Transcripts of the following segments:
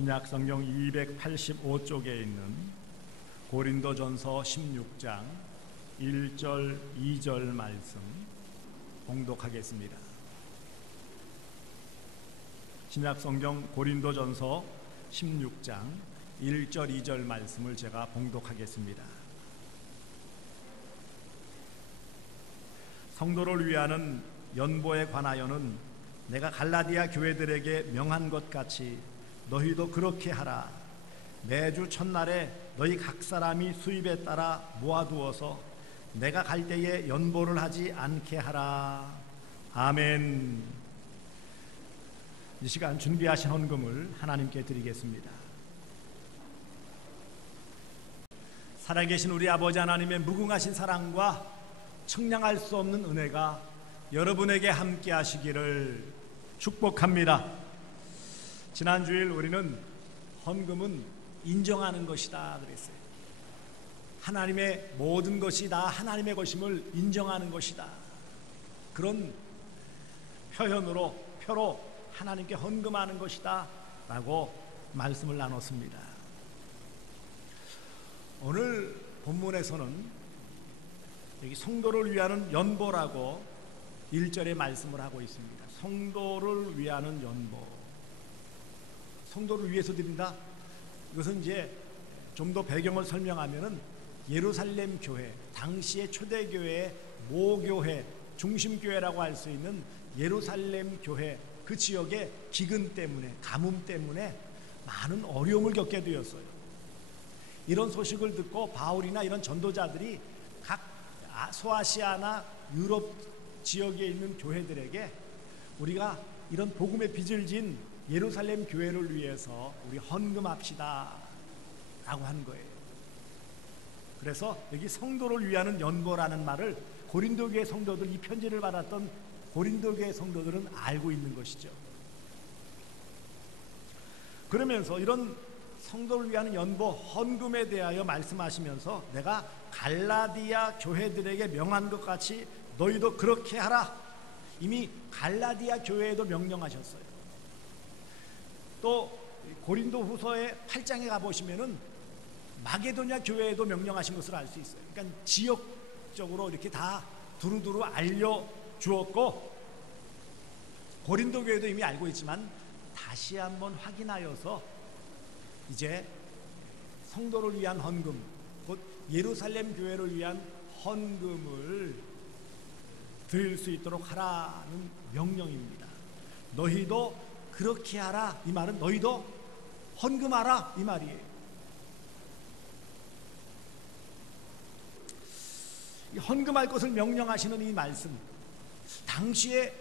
신약 성경 285쪽에 있는 고린도전서 16장 1절 2절 말씀 봉독하겠습니다. 신약 성경 고린도전서 16장 1절 2절 말씀을 제가 봉독하겠습니다. 성도를 위하는 연보에 관하여는 내가 갈라디아 교회들에게 명한 것 같이 너희도 그렇게 하라. 매주 첫날에 너희 각 사람이 수입에 따라 모아두어서 내가 갈 때에 연보를 하지 않게 하라. 아멘. 이 시간 준비하신 헌금을 하나님께 드리겠습니다. 살아계신 우리 아버지 하나님의 무궁하신 사랑과 청량할 수 없는 은혜가 여러분에게 함께 하시기를 축복합니다. 지난 주일 우리는 헌금은 인정하는 것이다 그랬어요. 하나님의 모든 것이 다 하나님의 것임을 인정하는 것이다. 그런 표로 하나님께 헌금하는 것이다 라고 말씀을 나눴습니다. 오늘 본문에서는 여기 성도를 위하는 연보라고 1절에 말씀을 하고 있습니다. 성도를 위하는 연보. 성도를 위해서 드린다. 이것은 이제 좀 더 배경을 설명하면은 예루살렘 교회, 당시의 초대교회의 모교회, 중심교회라고 할 수 있는 예루살렘 교회, 그 지역의 기근 때문에, 가뭄 때문에 많은 어려움을 겪게 되었어요. 이런 소식을 듣고 바울이나 이런 전도자들이 각 소아시아나 유럽 지역에 있는 교회들에게 우리가 이런 복음의 빚을 진 예루살렘 교회를 위해서 우리 헌금합시다 라고 한 거예요. 그래서 여기 성도를 위하는 연보라는 말을 고린도 교회 성도들, 이 편지를 받았던 고린도 교회 성도들은 알고 있는 것이죠. 그러면서 이런 성도를 위하는 연보, 헌금에 대하여 말씀하시면서 내가 갈라디아 교회들에게 명한 것 같이 너희도 그렇게 하라. 이미 갈라디아 교회에도 명령하셨어요. 또 고린도 후서의 8장에 가보시면은 마게도냐 교회에도 명령하신 것을 알 수 있어요. 그러니까 지역적으로 이렇게 다 두루두루 알려주었고, 고린도 교회도 이미 알고 있지만 다시 한번 확인하여서 이제 성도를 위한 헌금, 곧 예루살렘 교회를 위한 헌금을 드릴 수 있도록 하라는 명령입니다. 너희도 그렇게 하라. 이 말은 너희도 헌금하라 이 말이에요. 이 헌금할 것을 명령하시는 이 말씀, 당시에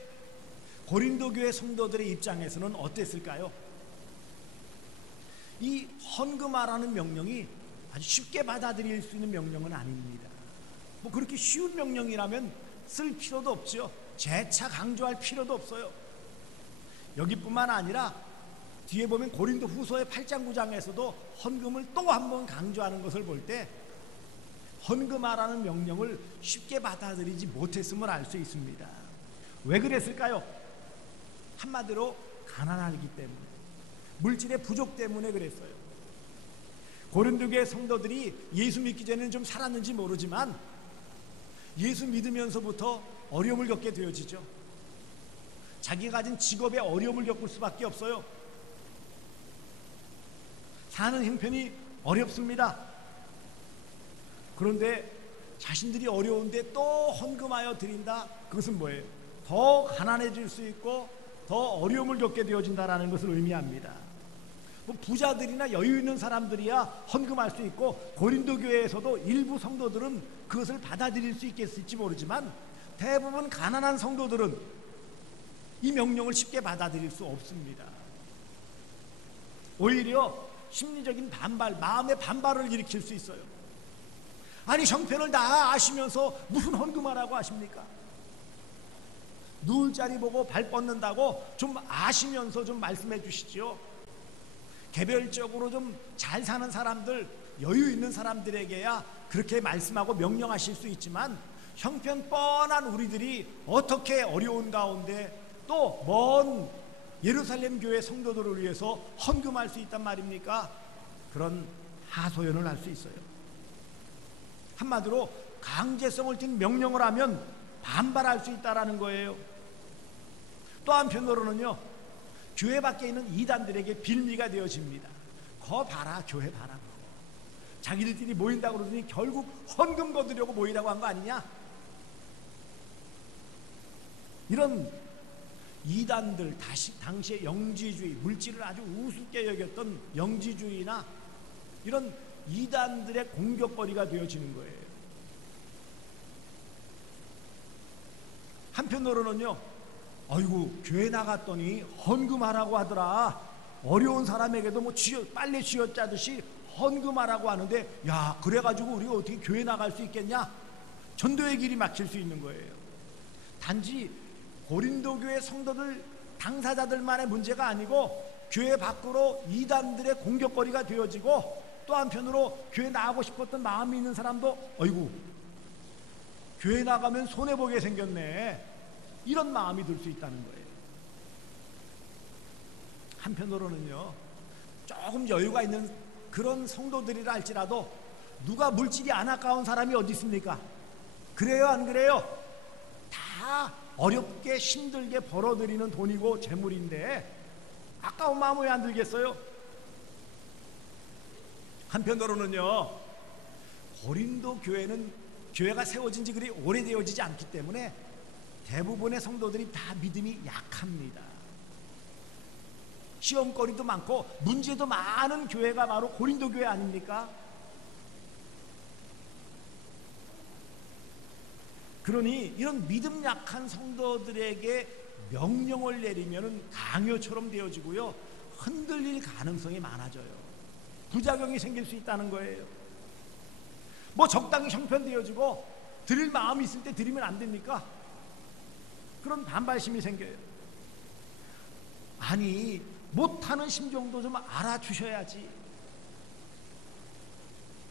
고린도 교회 성도들의 입장에서는 어땠을까요? 이 헌금하라는 명령이 아주 쉽게 받아들일 수 있는 명령은 아닙니다. 뭐 그렇게 쉬운 명령이라면 쓸 필요도 없죠. 재차 강조할 필요도 없어요. 여기뿐만 아니라 뒤에 보면 고린도 후서의 8장 9장에서도 헌금을 또 한 번 강조하는 것을 볼 때 헌금하라는 명령을 쉽게 받아들이지 못했음을 알 수 있습니다. 왜 그랬을까요? 한마디로 가난하기 때문에, 물질의 부족 때문에 그랬어요. 고린도 교회 성도들이 예수 믿기 전에는 좀 살았는지 모르지만 예수 믿으면서부터 어려움을 겪게 되어지죠. 자기가 가진 직업에 어려움을 겪을 수밖에 없어요. 사는 형편이 어렵습니다. 그런데 자신들이 어려운데 또 헌금하여 드린다? 그것은 뭐예요? 더 가난해질 수 있고 더 어려움을 겪게 되어진다는 것을 의미합니다. 뭐 부자들이나 여유 있는 사람들이야 헌금할 수 있고, 고린도 교회에서도 일부 성도들은 그것을 받아들일 수 있겠을지 모르지만 대부분 가난한 성도들은 이 명령을 쉽게 받아들일 수 없습니다. 오히려 심리적인 반발, 마음의 반발을 일으킬 수 있어요. 아니, 형편을 다 아시면서 무슨 헌금하라고 하십니까? 누울 자리 보고 발 뻗는다고 좀 아시면서 좀 말씀해 주시죠. 개별적으로 좀 잘 사는 사람들, 여유 있는 사람들에게야 그렇게 말씀하고 명령하실 수 있지만, 형편 뻔한 우리들이 어떻게 어려운 가운데 또 먼 예루살렘 교회 성도들을 위해서 헌금할 수 있단 말입니까? 그런 하소연을 할 수 있어요. 한마디로 강제성을 띤 명령을 하면 반발할 수 있다는 거예요. 또 한편으로는요, 교회 밖에 있는 이단들에게 빌미가 되어집니다. 거 봐라, 교회 봐라. 자기들끼리 모인다고 그러더니 결국 헌금 거두려고 모이라고 한 거 아니냐? 이런 이단들, 당시의 영지주의, 물질을 아주 우습게 여겼던 영지주의나 이런 이단들의 공격거리가 되어지는 거예요. 한편으로는요, 아이고 교회 나갔더니 헌금하라고 하더라. 어려운 사람에게도 뭐 빨래 쥐어짜듯이 헌금하라고 하는데, 야 그래가지고 우리가 어떻게 교회 나갈 수 있겠냐? 전도의 길이 막힐 수 있는 거예요. 단지 고린도 교회 성도들 당사자들만의 문제가 아니고 교회 밖으로 이단들의 공격거리가 되어지고, 또 한편으로 교회 나가고 싶었던 마음이 있는 사람도 어이구 교회 나가면 손해보게 생겼네, 이런 마음이 들 수 있다는 거예요. 한편으로는요, 조금 여유가 있는 그런 성도들이라 할지라도 누가 물질이 안 아까운 사람이 어디 있습니까? 그래요 안 그래요? 다 어렵게 힘들게 벌어들이는 돈이고 재물인데 아까운 마음 왜 안 들겠어요? 한편으로는요, 고린도 교회는 교회가 세워진 지 그리 오래되어지지 않기 때문에 대부분의 성도들이 다 믿음이 약합니다. 시험거리도 많고 문제도 많은 교회가 바로 고린도 교회 아닙니까? 그러니 이런 믿음 약한 성도들에게 명령을 내리면 강요처럼 되어지고요, 흔들릴 가능성이 많아져요. 부작용이 생길 수 있다는 거예요. 뭐 적당히 형편되어지고 드릴 마음이 있을 때 드리면 안 됩니까? 그런 반발심이 생겨요. 아니 못하는 심정도 좀 알아주셔야지.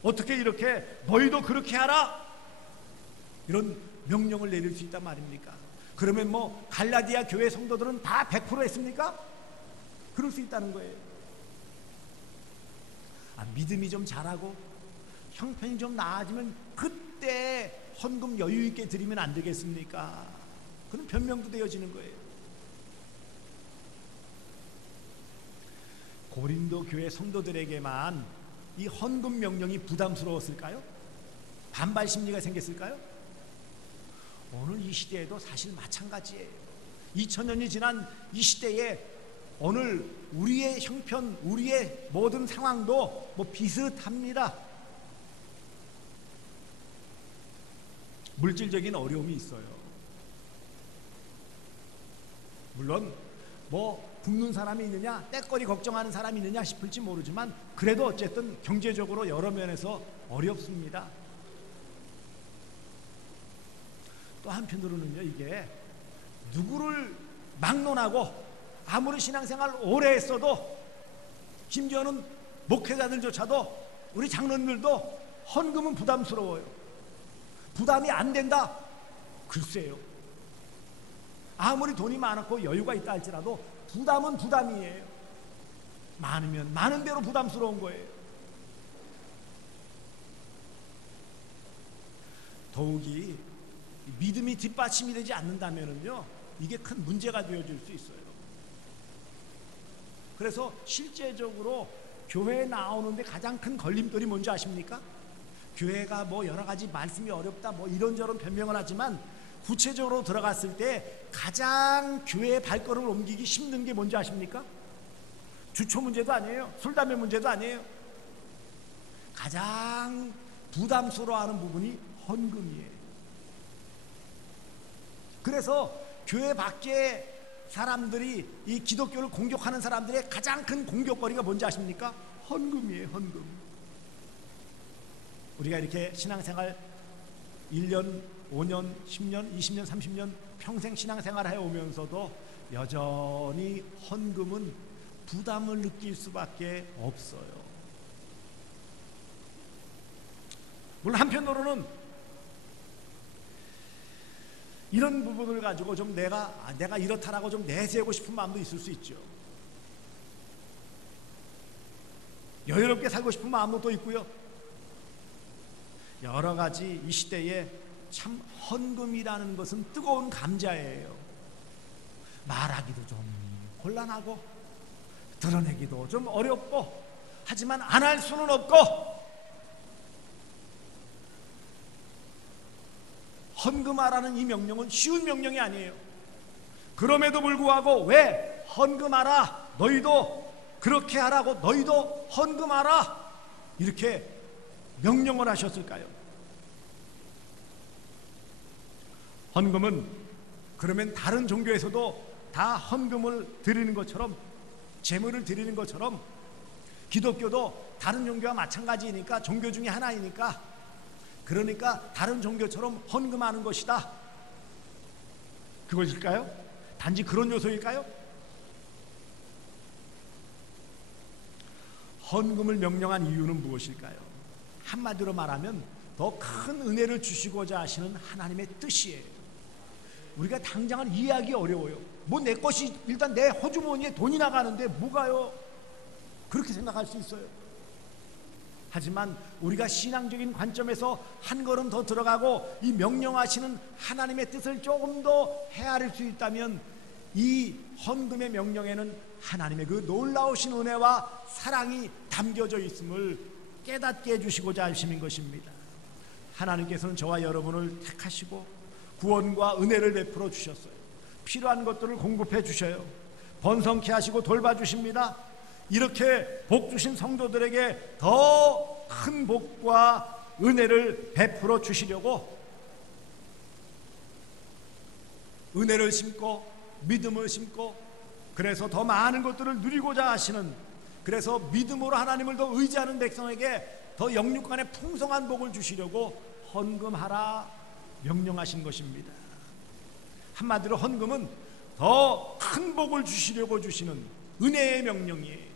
어떻게 이렇게 너희도 그렇게 하라, 이런 명령을 내릴 수 있단 말입니까? 그러면 뭐 갈라디아 교회 성도들은 다 100% 했습니까? 그럴 수 있다는 거예요. 믿음이 좀 자라고 형편이 좀 나아지면 그때 헌금 여유 있게 드리면 안 되겠습니까? 그런 변명도 되어지는 거예요. 고린도 교회 성도들에게만 이 헌금 명령이 부담스러웠을까요? 반발 심리가 생겼을까요? 오늘 이 시대에도 사실 마찬가지예요. 2000년이 지난 이 시대에 오늘 우리의 형편, 우리의 모든 상황도 뭐 비슷합니다. 물질적인 어려움이 있어요. 물론 뭐 굶는 사람이 있느냐, 떼거리 걱정하는 사람이 있느냐 싶을지 모르지만 그래도 어쨌든 경제적으로 여러 면에서 어렵습니다. 또 한편으로는요, 이게 누구를 막론하고 아무리 신앙생활 오래 했어도, 심지어는 목회자들조차도, 우리 장로님들도 헌금은 부담스러워요. 부담이 안 된다? 글쎄요. 아무리 돈이 많고 여유가 있다 할지라도 부담은 부담이에요. 많으면 많은 대로 부담스러운 거예요. 더욱이 믿음이 뒷받침이 되지 않는다면요, 이게 큰 문제가 되어질 수 있어요. 그래서 실제적으로 교회에 나오는데 가장 큰 걸림돌이 뭔지 아십니까? 교회가 뭐 여러 가지 말씀이 어렵다 뭐 이런저런 변명을 하지만 구체적으로 들어갔을 때 가장 교회의 발걸음을 옮기기 힘든 게 뭔지 아십니까? 주초 문제도 아니에요. 술, 담배 문제도 아니에요. 가장 부담스러워하는 부분이 헌금이에요. 그래서 교회 밖에 사람들이 이 기독교를 공격하는 사람들의 가장 큰 공격거리가 뭔지 아십니까? 헌금이에요. 헌금. 우리가 이렇게 신앙생활 1년, 5년, 10년, 20년, 30년 평생 신앙생활을 해오면서도 여전히 헌금은 부담을 느낄 수밖에 없어요. 물론 한편으로는 이런 부분을 가지고 좀 내가 이렇다라고 좀 내세우고 싶은 마음도 있을 수 있죠. 여유롭게 살고 싶은 마음도 또 있고요. 여러 가지 이 시대에 참 헌금이라는 것은 뜨거운 감자예요. 말하기도 좀 곤란하고 드러내기도 좀 어렵고 하지만 안 할 수는 없고 헌금하라는 이 명령은 쉬운 명령이 아니에요. 그럼에도 불구하고 왜 헌금하라 너희도 그렇게 하라고 너희도 헌금하라 이렇게 명령을 하셨을까요? 헌금은 그러면 다른 종교에서도 다 헌금을 드리는 것처럼 제물을 드리는 것처럼 기독교도 다른 종교와 마찬가지이니까 종교 중에 하나이니까 그러니까 다른 종교처럼 헌금하는 것이다 그것일까요? 단지 그런 요소일까요? 헌금을 명령한 이유는 무엇일까요? 한마디로 말하면 더 큰 은혜를 주시고자 하시는 하나님의 뜻이에요. 우리가 당장은 이해하기 어려워요. 뭐 내 것이 일단 내 호주머니에 돈이 나가는데 뭐가요? 그렇게 생각할 수 있어요. 하지만 우리가 신앙적인 관점에서 한 걸음 더 들어가고 이 명령하시는 하나님의 뜻을 조금 더 헤아릴 수 있다면 이 헌금의 명령에는 하나님의 그 놀라우신 은혜와 사랑이 담겨져 있음을 깨닫게 해주시고자 하시는 것입니다. 하나님께서는 저와 여러분을 택하시고 구원과 은혜를 베풀어 주셨어요. 필요한 것들을 공급해 주셔요. 번성케 하시고 돌봐주십니다. 이렇게 복 주신 성도들에게 더 큰 복과 은혜를 베풀어 주시려고 은혜를 심고 믿음을 심고 그래서 더 많은 것들을 누리고자 하시는 그래서 믿음으로 하나님을 더 의지하는 백성에게 더 영육간의 풍성한 복을 주시려고 헌금하라 명령하신 것입니다. 한마디로 헌금은 더 큰 복을 주시려고 주시는 은혜의 명령이에요.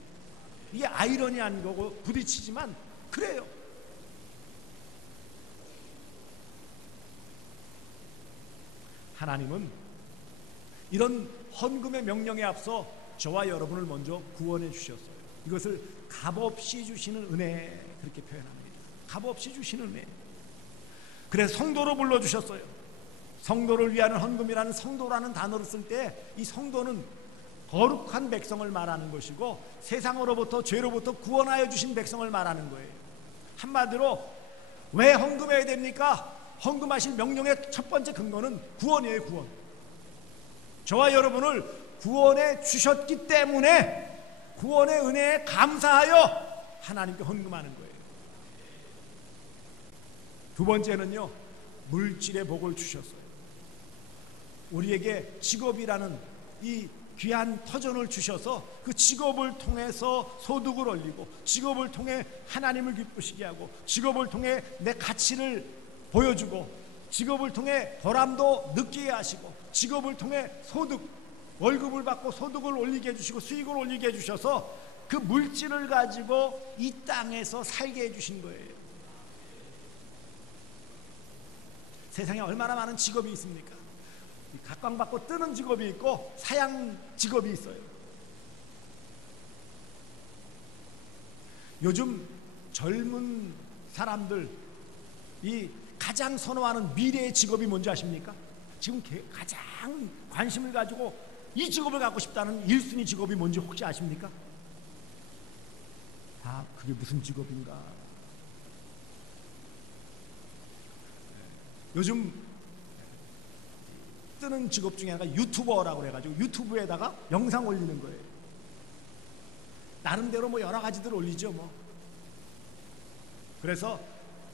이게 아이러니한 거고 부딪히지만 그래요. 하나님은 이런 헌금의 명령에 앞서 저와 여러분을 먼저 구원해 주셨어요. 이것을 값없이 주시는 은혜 그렇게 표현합니다. 값없이 주시는 은혜. 그래서 성도로 불러주셨어요. 성도를 위하는 헌금이라는 성도라는 단어를 쓸 때 이 성도는 거룩한 백성을 말하는 것이고 세상으로부터 죄로부터 구원하여 주신 백성을 말하는 거예요. 한마디로 왜 헌금해야 됩니까? 헌금하실 명령의 첫 번째 근거는 구원이에요. 구원. 저와 여러분을 구원해 주셨기 때문에 구원의 은혜에 감사하여 하나님께 헌금하는 거예요. 두 번째는요, 물질의 복을 주셨어요. 우리에게 직업이라는 이 귀한 터전을 주셔서 그 직업을 통해서 소득을 올리고 직업을 통해 하나님을 기쁘시게 하고 직업을 통해 내 가치를 보여주고 직업을 통해 보람도 느끼게 하시고 직업을 통해 소득, 월급을 받고 소득을 올리게 해주시고 수익을 올리게 해주셔서 그 물질을 가지고 이 땅에서 살게 해주신 거예요. 세상에 얼마나 많은 직업이 있습니까? 각광받고 뜨는 직업이 있고 사양 직업이 있어요. 요즘 젊은 사람들 이 가장 선호하는 미래의 직업이 뭔지 아십니까? 지금 가장 관심을 가지고 이 직업을 갖고 싶다는 1순위 직업이 뭔지 혹시 아십니까? 아, 그게 무슨 직업인가? 요즘 뜨는 직업 중에 하나가 유튜버라고 해가지고 유튜브에다가 영상 올리는 거예요. 나름대로 뭐 여러 가지들 올리죠 뭐. 그래서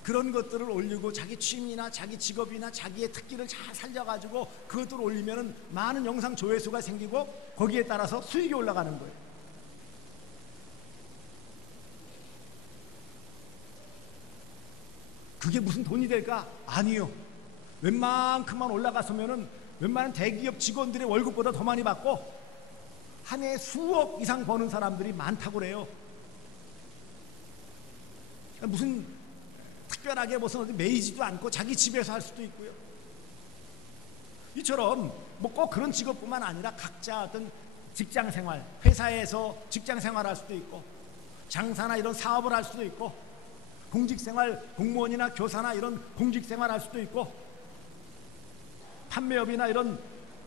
그런 것들을 올리고 자기 취미나 자기 직업이나 자기의 특기를 잘 살려가지고 그것들을 올리면은 많은 영상 조회수가 생기고 거기에 따라서 수익이 올라가는 거예요. 그게 무슨 돈이 될까? 아니요. 웬만큼만 올라갔으면은 웬만한 대기업 직원들의 월급보다 더 많이 받고 한 해에 수억 이상 버는 사람들이 많다고 그래요. 무슨 특별하게 무슨 어디 매이지도 않고 자기 집에서 할 수도 있고요. 이처럼 뭐 꼭 그런 직업뿐만 아니라 각자 어떤 직장 생활, 회사에서 직장 생활할 수도 있고 장사나 이런 사업을 할 수도 있고, 공직생활, 공무원이나 교사나 이런 공직생활 할 수도 있고, 판매업이나 이런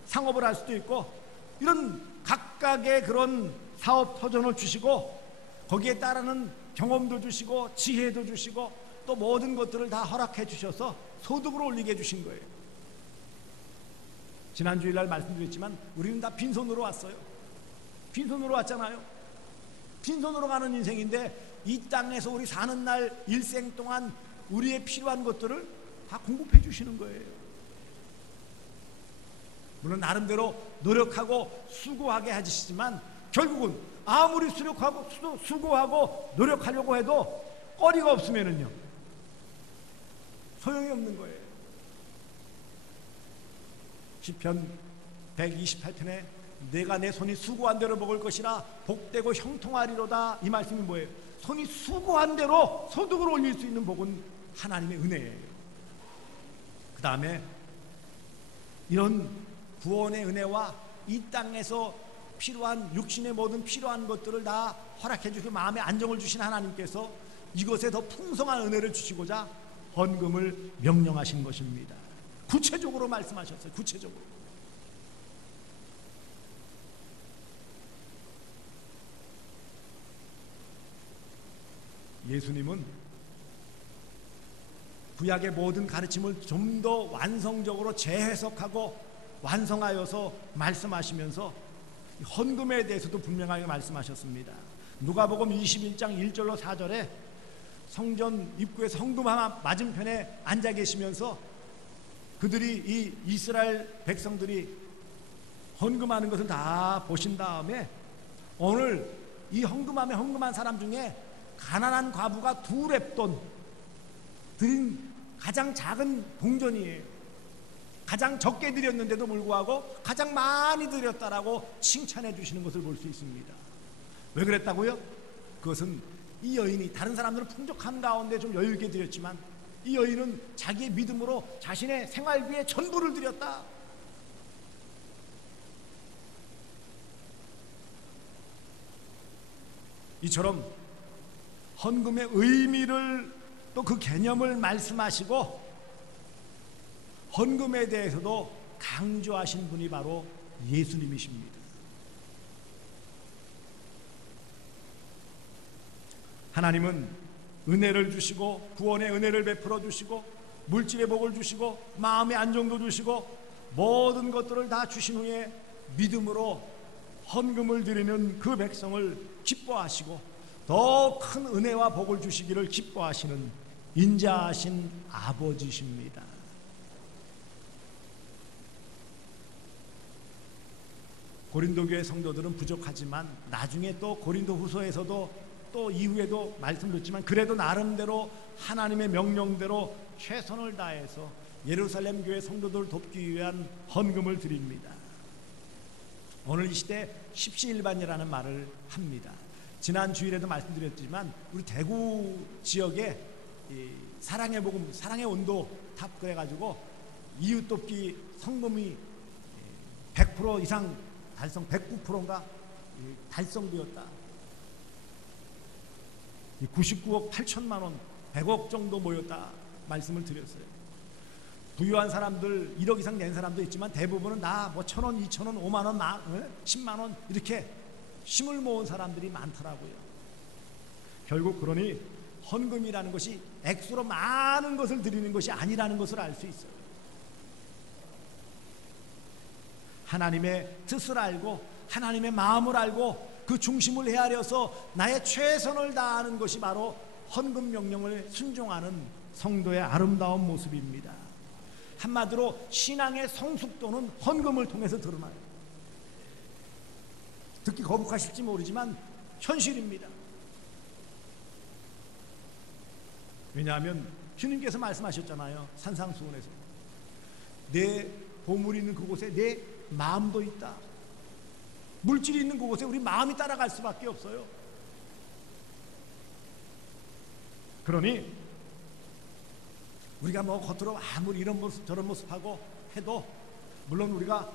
상업을 할 수도 있고, 이런 각각의 그런 사업 터전을 주시고, 거기에 따르는 경험도 주시고 지혜도 주시고 또 모든 것들을 다 허락해 주셔서 소득을 올리게 해주신 거예요. 지난 주일날 말씀드렸지만 우리는 다 빈손으로 왔어요. 빈손으로 왔잖아요. 빈손으로 가는 인생인데, 이 땅에서 우리 사는 날 일생 동안 우리의 필요한 것들을 다 공급해 주시는 거예요. 물론 나름대로 노력하고 수고하게 하시지만 결국은 아무리 수고하고 노력하려고 해도 거리가 없으면은요 소용이 없는 거예요. 시편 128편에 내가 내 손이 수고한 대로 먹을 것이라 복되고 형통하리로다, 이 말씀이 뭐예요? 손이 수고한 대로 소득을 올릴 수 있는 복은 하나님의 은혜예요. 그 다음에 이런 구원의 은혜와 이 땅에서 필요한 육신의 모든 필요한 것들을 다 허락해 주시고 마음의 안정을 주신 하나님께서 이것에 더 풍성한 은혜를 주시고자 헌금을 명령하신 것입니다. 구체적으로 말씀하셨어요. 구체적으로. 예수님은 구약의 모든 가르침을 좀 더 완성적으로 재해석하고 완성하여서 말씀하시면서 헌금에 대해서도 분명하게 말씀하셨습니다. 누가복음 21장 1절로 4절에 성전 입구에서 헌금 맞은편에 앉아 계시면서 그들이 이 이스라엘 백성들이 헌금하는 것을 다 보신 다음에 오늘 이 헌금한 사람 중에 가난한 과부가 2렙돈 드린 가장 작은 동전이에요. 가장 적게 드렸는데도 불구하고 가장 많이 드렸다라고 칭찬해 주시는 것을 볼 수 있습니다. 왜 그랬다고요? 그것은 이 여인이 다른 사람들은 풍족한 가운데 좀 여유 있게 드렸지만 이 여인은 자기의 믿음으로 자신의 생활비의 전부를 드렸다. 이처럼 헌금의 의미를 또 그 개념을 말씀하시고 헌금에 대해서도 강조하신 분이 바로 예수님이십니다. 하나님은 은혜를 주시고 구원의 은혜를 베풀어 주시고 물질의 복을 주시고 마음의 안정도 주시고 모든 것들을 다 주신 후에 믿음으로 헌금을 드리는 그 백성을 기뻐하시고 더 큰 은혜와 복을 주시기를 기뻐하시는 인자하신 아버지십니다. 고린도 교회 성도들은 부족하지만 나중에 또 고린도 후서에서도 또 이후에도 말씀드렸지만 그래도 나름대로 하나님의 명령대로 최선을 다해서 예루살렘 교회 성도들을 돕기 위한 헌금을 드립니다. 오늘 이 시대 십시일반이라는 말을 합니다. 지난 주일에도 말씀드렸지만 우리 대구 지역에 사랑의 복음, 사랑의 온도 탑 그래가지고 이웃 돕기 성금이 100% 이상 달성, 109%인가 달성되었다. 99억 8천만 원, 100억 정도 모였다 말씀을 드렸어요. 부유한 사람들 1억 이상 낸 사람도 있지만 대부분은 다 뭐 1,000원, 2,000원, 5만 원, 10만 원 이렇게 힘을 모은 사람들이 많더라고요. 결국 그러니 헌금이라는 것이 액수로 많은 것을 드리는 것이 아니라는 것을 알 수 있어요. 하나님의 뜻을 알고 하나님의 마음을 알고 그 중심을 헤아려서 나의 최선을 다하는 것이 바로 헌금 명령을 순종하는 성도의 아름다운 모습입니다. 한마디로 신앙의 성숙도는 헌금을 통해서 드러나요. 듣기 거북하실지 모르지만 현실입니다. 왜냐하면 주님께서 말씀하셨잖아요. 산상수훈에서 내 보물이 있는 그곳에 내 마음도 있다. 물질이 있는 그곳에 우리 마음이 따라갈 수밖에 없어요. 그러니 우리가 뭐 겉으로 아무리 이런 모습 저런 모습하고 해도 물론 우리가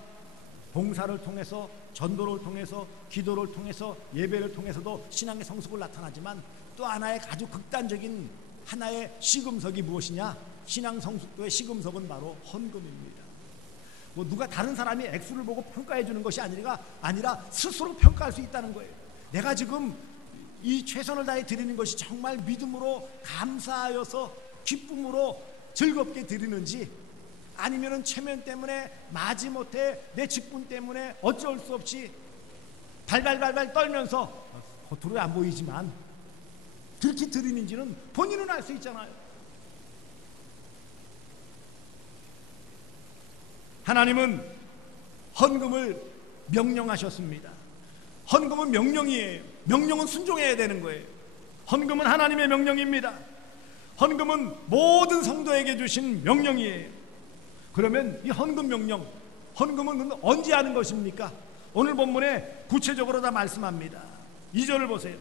봉사를 통해서 전도를 통해서, 기도를 통해서, 예배를 통해서도 신앙의 성숙을 나타나지만 또 하나의 아주 극단적인 하나의 시금석이 무엇이냐? 신앙 성숙도의 시금석은 바로 헌금입니다. 뭐 누가 다른 사람이 액수를 보고 평가해 주는 것이 아니라 스스로 평가할 수 있다는 거예요. 내가 지금 이 최선을 다해 드리는 것이 정말 믿음으로 감사하여서 기쁨으로 즐겁게 드리는지, 아니면은 체면 때문에 마지못해 내 직분 때문에 어쩔 수 없이 발발발발 떨면서 겉으로 안 보이지만 그렇게 드리는지는 본인은 알 수 있잖아요. 하나님은 헌금을 명령하셨습니다. 헌금은 명령이에요. 명령은 순종해야 되는 거예요. 헌금은 하나님의 명령입니다. 헌금은 모든 성도에게 주신 명령이에요. 그러면 이 헌금 명령, 헌금은 언제 하는 것입니까? 오늘 본문에 구체적으로 다 말씀합니다. 2절을 보세요.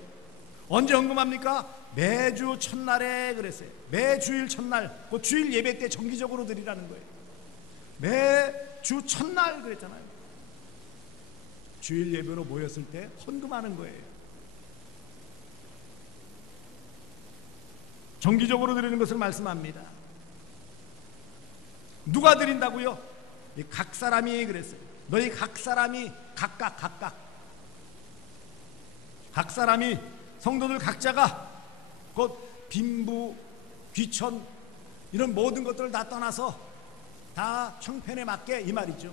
언제 헌금합니까? 매주 첫날에 그랬어요. 매주일 첫날, 그 주일 예배 때 정기적으로 드리라는 거예요. 매주 첫날 그랬잖아요. 주일 예배로 모였을 때 헌금하는 거예요. 정기적으로 드리는 것을 말씀합니다. 누가 드린다고요? 각 사람이 그랬어요. 너희 각 사람이 각각 사람이, 성도들 각자가 곧 빈부, 귀천 이런 모든 것들을 다 떠나서 다 형편에 맞게, 이 말이죠.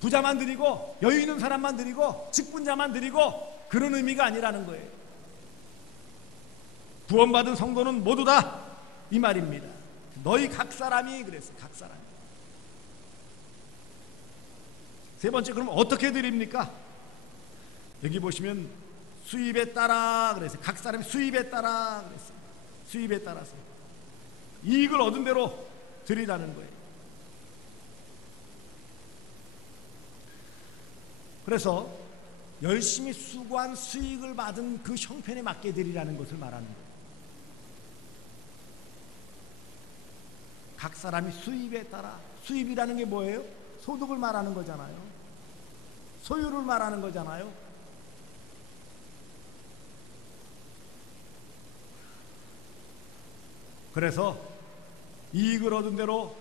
부자만 드리고 여유 있는 사람만 드리고 직분자만 드리고 그런 의미가 아니라는 거예요. 구원받은 성도는 모두 다 이 말입니다. 너희 각 사람이 그랬어요. 각 사람이. 세 번째, 그럼 어떻게 드립니까? 여기 보시면 수입에 따라 그랬어요. 각 사람이 수입에 따라 그랬어요. 수입에 따라서 이익을 얻은 대로 드리라는 거예요. 그래서 열심히 수고한 수익을 받은 그 형편에 맞게 드리라는 것을 말하는 거예요. 각 사람이 수입에 따라, 수입이라는 게 뭐예요? 소득을 말하는 거잖아요. 소유를 말하는 거잖아요. 그래서 이익을 얻은 대로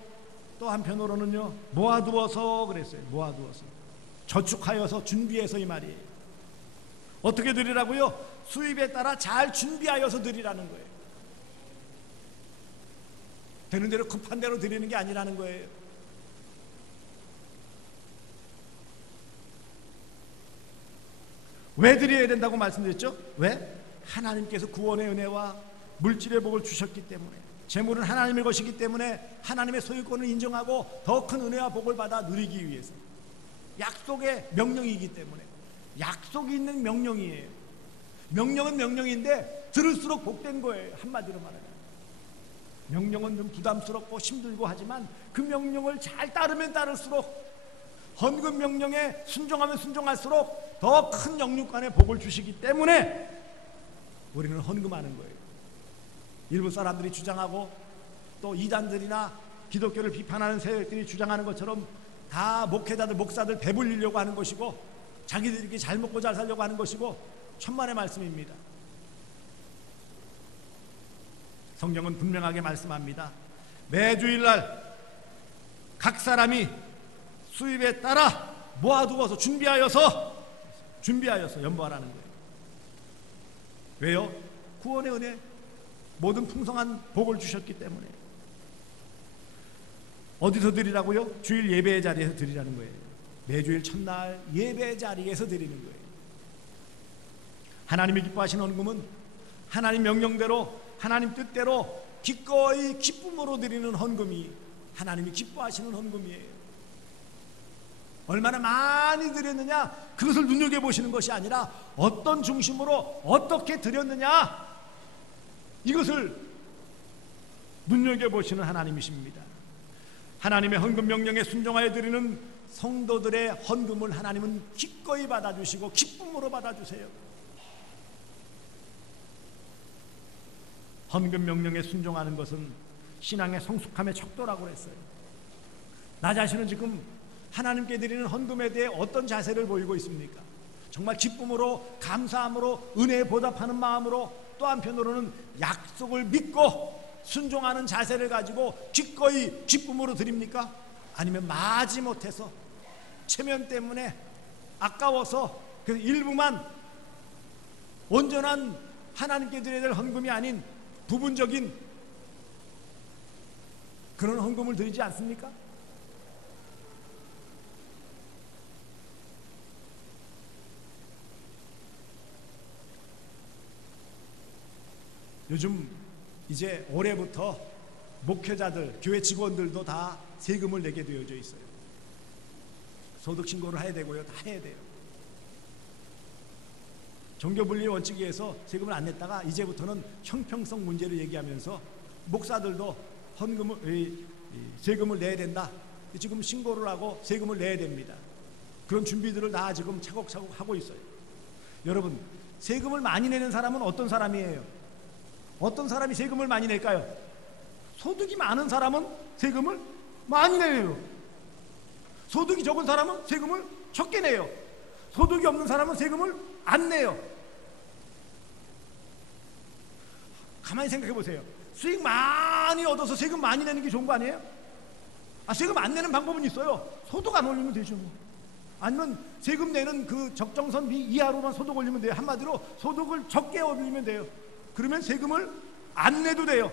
또 한편으로는요, 모아두어서 그랬어요. 모아두어서, 저축하여서, 준비해서, 이 말이에요. 어떻게 드리라고요? 수입에 따라 잘 준비하여서 드리라는 거예요. 되는 대로 급한 대로 드리는 게 아니라는 거예요. 왜 드려야 된다고 말씀드렸죠? 왜? 하나님께서 구원의 은혜와 물질의 복을 주셨기 때문에, 재물은 하나님의 것이기 때문에 하나님의 소유권을 인정하고 더 큰 은혜와 복을 받아 누리기 위해서, 약속의 명령이기 때문에. 약속이 있는 명령이에요. 명령은 명령인데 들을수록 복된 거예요. 한마디로 말하면 명령은 좀 부담스럽고 힘들고 하지만 그 명령을 잘 따르면 따를수록, 헌금 명령에 순종하면 순종할수록 더 큰 영육간의 복을 주시기 때문에 우리는 헌금하는 거예요. 일부 사람들이 주장하고 또 이단들이나 기독교를 비판하는 세력들이 주장하는 것처럼 다 목회자들, 목사들 배불리려고 하는 것이고 자기들이 잘 먹고 잘 살려고 하는 것이고 천만의 말씀입니다. 성경은 분명하게 말씀합니다. 매주일날 각 사람이 수입에 따라 모아두어서 준비하여서 연보하라는 거예요. 왜요? 구원의 은혜, 모든 풍성한 복을 주셨기 때문에. 어디서 드리라고요? 주일 예배 자리에서 드리라는 거예요. 매주일 첫날 예배 자리에서 드리는 거예요. 하나님이 기뻐하시는 헌금은 하나님 명령대로, 하나님 뜻대로 기꺼이 기쁨으로 드리는 헌금이 하나님이 기뻐하시는 헌금이에요. 얼마나 많이 드렸느냐, 그것을 눈여겨보시는 것이 아니라 어떤 중심으로 어떻게 드렸느냐, 이것을 눈여겨보시는 하나님이십니다. 하나님의 헌금 명령에 순종하여 드리는 성도들의 헌금을 하나님은 기꺼이 받아주시고 기쁨으로 받아주세요. 헌금 명령에 순종하는 것은 신앙의 성숙함의 척도라고 그랬어요. 나 자신은 지금 하나님께 드리는 헌금에 대해 어떤 자세를 보이고 있습니까? 정말 기쁨으로, 감사함으로, 은혜에 보답하는 마음으로, 또 한편으로는 약속을 믿고 순종하는 자세를 가지고 기꺼이 기쁨으로 드립니까? 아니면 마지못해서 체면 때문에 아까워서 그 일부만 온전한 하나님께 드려야 될 헌금이 아닌 부분적인 그런 헌금을 드리지 않습니까? 요즘 이제 올해부터 목회자들, 교회 직원들도 다 세금을 내게 되어져 있어요. 소득 신고를 해야 되고요. 다 해야 돼요. 종교분리 원칙에 의해서 세금을 안 냈다가 이제부터는 형평성 문제를 얘기하면서 목사들도 세금을 내야 된다. 지금 신고를 하고 세금을 내야 됩니다. 그런 준비들을 다 지금 차곡차곡 하고 있어요. 여러분, 세금을 많이 내는 사람은 어떤 사람이에요? 어떤 사람이 세금을 많이 낼까요? 소득이 많은 사람은 세금을 많이 내요. 소득이 적은 사람은 세금을 적게 내요. 소득이 없는 사람은 세금을 안 내요. 가만히 생각해 보세요. 수익 많이 얻어서 세금 많이 내는 게 좋은 거 아니에요? 세금 안 내는 방법은 있어요. 소득 안 올리면 되죠. 아니면 세금 내는 그 적정선 이하로만 소득 올리면 돼요. 한마디로 소득을 적게 올리면 돼요. 그러면 세금을 안 내도 돼요.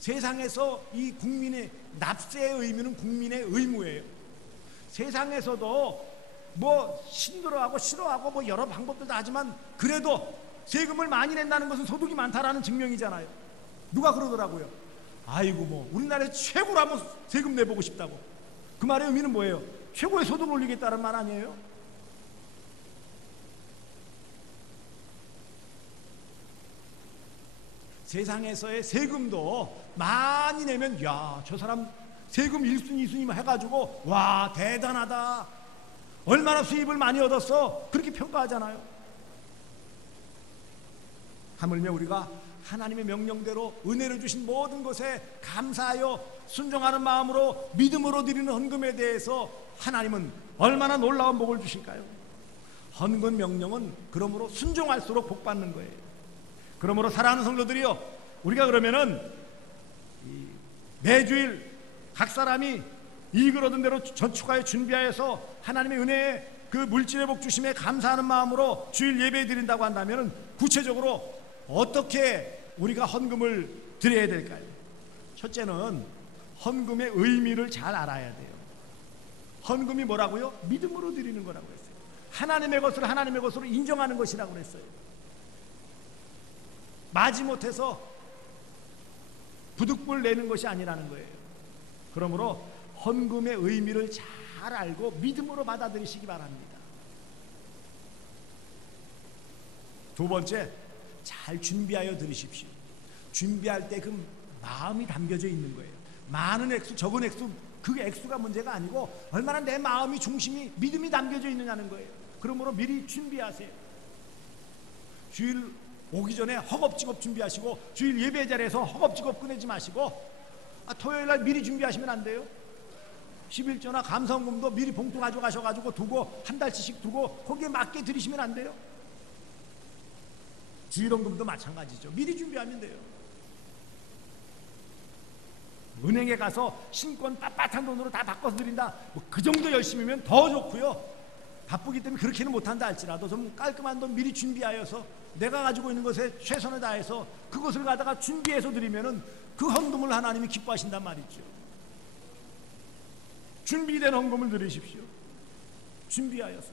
세상에서 이 국민의 납세의 의무는 국민의 의무예요. 세상에서도 뭐 힘들어하고 싫어하고 뭐 여러 방법도 다 하지만 그래도 세금을 많이 낸다는 것은 소득이 많다라는 증명이잖아요. 누가 그러더라고요. 아이고 뭐 우리나라에 최고라면 세금 내보고 싶다고. 그 말의 의미는 뭐예요? 최고의 소득을 올리겠다는 말 아니에요? 세상에서의 세금도 많이 내면 야, 저 사람 세금 1순위 2순위만 해가지고 와 대단하다, 얼마나 수입을 많이 얻었어, 그렇게 평가하잖아요. 하물며 우리가 하나님의 명령대로 은혜를 주신 모든 것에 감사하여 순종하는 마음으로 믿음으로 드리는 헌금에 대해서 하나님은 얼마나 놀라운 복을 주실까요? 헌금 명령은 그러므로 순종할수록 복 받는 거예요. 그러므로 사랑하는 성도들이요, 우리가 그러면은 매주일 각 사람이 이익을 얻은 대로 저축하여 준비하여서 하나님의 은혜에 그 물질의 복 주심에 감사하는 마음으로 주일 예배 드린다고 한다면 구체적으로 어떻게 우리가 헌금을 드려야 될까요? 첫째는 헌금의 의미를 잘 알아야 돼요. 헌금이 뭐라고요? 믿음으로 드리는 거라고 했어요. 하나님의 것을 하나님의 것으로 인정하는 것이라고 했어요. 마지못해서 부득불 내는 것이 아니라는 거예요. 그러므로 헌금의 의미를 잘 알고 믿음으로 받아들이시기 바랍니다. 두 번째, 잘 준비하여 드리십시오. 준비할 때 그 마음이 담겨져 있는 거예요. 많은 액수, 적은 액수, 그 액수가 문제가 아니고 얼마나 내 마음이, 중심이, 믿음이 담겨져 있느냐는 거예요. 그러므로 미리 준비하세요. 주일 오기 전에 허겁지겁 준비하시고, 주일 예배 자리에서 허겁지겁 꺼내지 마시고, 토요일날 미리 준비하시면 안 돼요. 11조나 감사헌금도 미리 봉투 가져가셔가지고 두고 한 달치씩 두고 거기에 맞게 드리시면 안 돼요. 주일헌금도 마찬가지죠. 미리 준비하면 돼요. 은행에 가서 신권 빳빳한 돈으로 다 바꿔서 드린다, 그 정도 열심히면 더 좋고요. 바쁘기 때문에 그렇게는 못한다 할지라도 좀 깔끔한 돈 미리 준비하여서 내가 가지고 있는 것에 최선을 다해서 그것을 갖다가 준비해서 드리면은 그 헌금을 하나님이 기뻐하신단 말이죠. 준비된 헌금을 드리십시오. 준비하여서.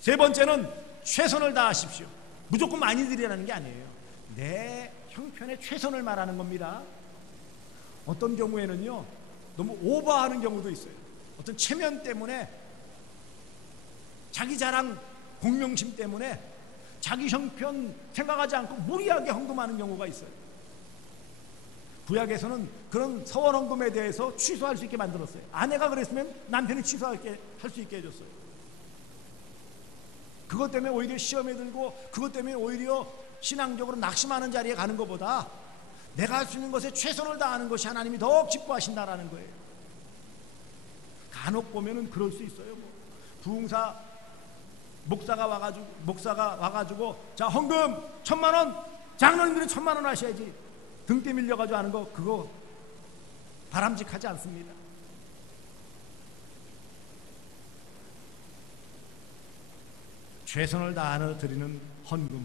세 번째는 최선을 다하십시오. 무조건 많이 드리라는 게 아니에요. 내 형편에 최선을 말하는 겁니다. 어떤 경우에는요, 너무 오버하는 경우도 있어요. 어떤 체면 때문에, 자기 자랑, 공명심 때문에 자기 형편 생각하지 않고 무리하게 헌금하는 경우가 있어요. 구약에서는 그런 서원 헌금에 대해서 취소할 수 있게 만들었어요. 아내가 그랬으면 남편이 취소할 수 있게 해줬어요. 그것 때문에 오히려 시험에 들고, 그것 때문에 오히려 신앙적으로 낙심하는 자리에 가는 것보다 내가 할 수 있는 것에 최선을 다하는 것이 하나님이 더 기뻐하신다라는 거예요. 간혹 보면은 그럴 수 있어요. 뭐 부흥사 목사가 와가지고 자, 헌금 1,000,000원, 장로님들이 1,000,000원 하셔야지, 등대 밀려가지고 하는 거, 그거 바람직하지 않습니다. 최선을 다하여 드리는 헌금,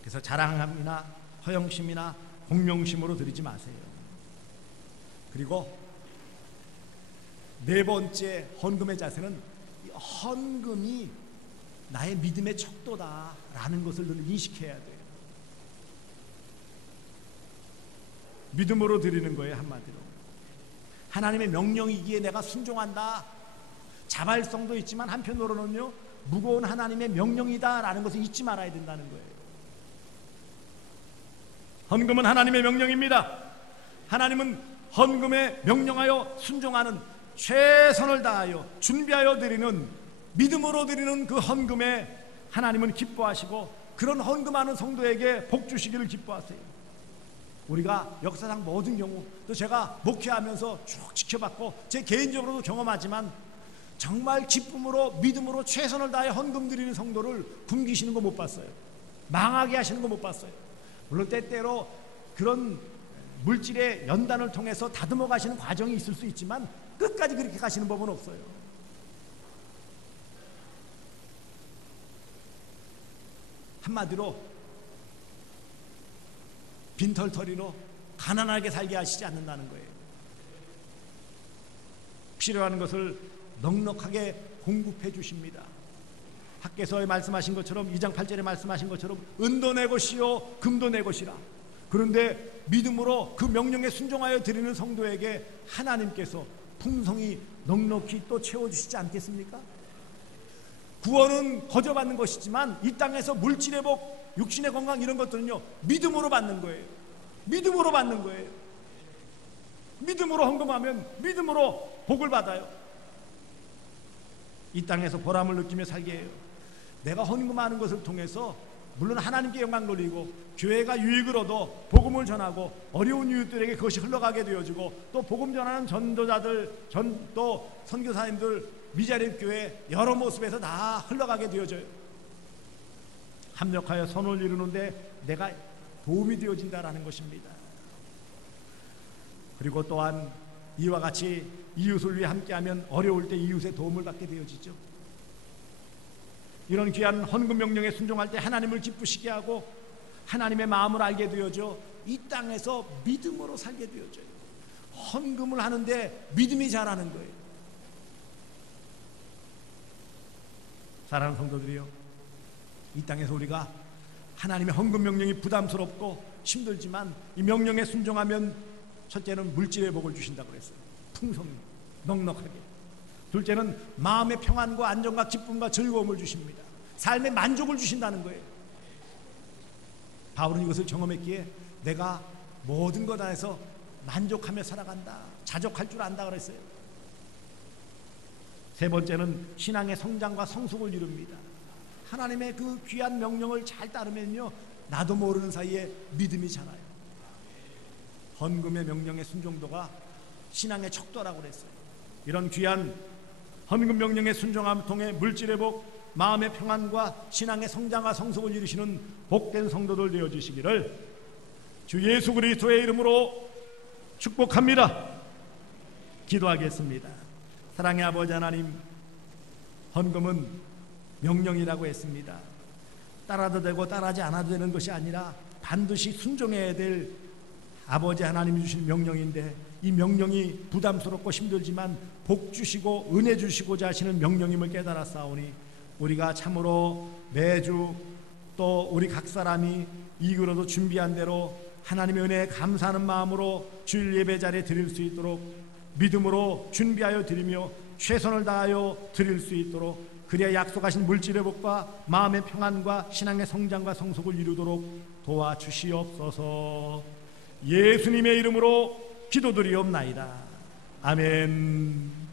그래서 자랑함이나 허영심이나 공명심으로 드리지 마세요. 그리고 네 번째 헌금의 자세는 헌금이 나의 믿음의 척도다라는 것을 늘 인식해야 돼요. 믿음으로 드리는 거예요. 한마디로 하나님의 명령이기에 내가 순종한다, 자발성도 있지만 한편으로는요 무거운 하나님의 명령이다라는 것을 잊지 말아야 된다는 거예요. 헌금은 하나님의 명령입니다. 하나님은 헌금에 명령하여 순종하는, 최선을 다하여 준비하여 드리는, 믿음으로 드리는 그 헌금에 하나님은 기뻐하시고 그런 헌금하는 성도에게 복 주시기를 기뻐하세요. 우리가 역사상 모든 경우, 또 제가 목회하면서 쭉 지켜봤고 제 개인적으로도 경험하지만 정말 기쁨으로 믿음으로 최선을 다해 헌금 드리는 성도를 굶기시는 거 못 봤어요. 망하게 하시는 거 못 봤어요. 물론 때때로 그런 물질의 연단을 통해서 다듬어 가시는 과정이 있을 수 있지만 끝까지 그렇게 가시는 법은 없어요. 한마디로 빈털터리로 가난하게 살게 하시지 않는다는 거예요. 필요한 것을 넉넉하게 공급해 주십니다. 학개서에 말씀하신 것처럼 2장 8절에 말씀하신 것처럼 은도 내 것이요 금도 내 것이라. 그런데 믿음으로 그 명령에 순종하여 드리는 성도에게 하나님께서 풍성히 넉넉히 또 채워주시지 않겠습니까? 구원은 거저받는 것이지만 이 땅에서 물질의 복, 육신의 건강 이런 것들은요 믿음으로 받는 거예요. 믿음으로 받는 거예요. 믿음으로 헌금하면 믿음으로 복을 받아요. 이 땅에서 보람을 느끼며 살게 해요. 내가 헌금하는 것을 통해서 물론 하나님께 영광 돌리고 교회가 유익을 얻어 복음을 전하고 어려운 이웃들에게 그것이 흘러가게 되어지고 또 복음 전하는 전도자들, 또 선교사님들, 미자립 교회 여러 모습에서 다 흘러가게 되어져요. 합력하여 선을 이루는데 내가 도움이 되어진다라는 것입니다. 그리고 또한 이와 같이 이웃을 위해 함께하면 어려울 때 이웃의 도움을 받게 되어지죠. 이런 귀한 헌금 명령에 순종할 때 하나님을 기쁘시게 하고 하나님의 마음을 알게 되어져 이 땅에서 믿음으로 살게 되어져요. 헌금을 하는데 믿음이 자라는 거예요. 사랑하는 성도들이요, 이 땅에서 우리가 하나님의 헌금 명령이 부담스럽고 힘들지만 이 명령에 순종하면 첫째는 물질의 복을 주신다고 그랬어요. 풍성히 넉넉하게. 둘째는 마음의 평안과 안정과 기쁨과 즐거움을 주십니다. 삶의 만족을 주신다는 거예요. 바울은 이것을 경험했기에 내가 모든 것 안에서 만족하며 살아간다, 자족할 줄 안다 그랬어요. 세 번째는 신앙의 성장과 성숙을 이룹니다. 하나님의 그 귀한 명령을 잘 따르면요 나도 모르는 사이에 믿음이 자라요. 헌금의 명령의 순종도가 신앙의 척도라고 그랬어요. 이런 귀한 헌금 명령의 순종함을 통해 물질의 복, 마음의 평안과 신앙의 성장과 성숙을 이루시는 복된 성도들 되어주시기를 주 예수 그리스도의 이름으로 축복합니다. 기도하겠습니다. 사랑의 아버지 하나님, 헌금은 명령이라고 했습니다. 따라도 되고 따라하지 않아도 되는 것이 아니라 반드시 순종해야 될 아버지 하나님이 주신 명령인데 이 명령이 부담스럽고 힘들지만 복 주시고 은혜 주시고자 하시는 명령임을 깨달았사오니 우리가 참으로 매주 또 우리 각 사람이 이글어도 준비한 대로 하나님의 은혜에 감사하는 마음으로 주일 예배 자리에 드릴 수 있도록 믿음으로 준비하여 드리며 최선을 다하여 드릴 수 있도록, 그래야 약속하신 물질의 복과 마음의 평안과 신앙의 성장과 성숙을 이루도록 도와주시옵소서. 예수님의 이름으로 기도드리옵나이다. 아멘.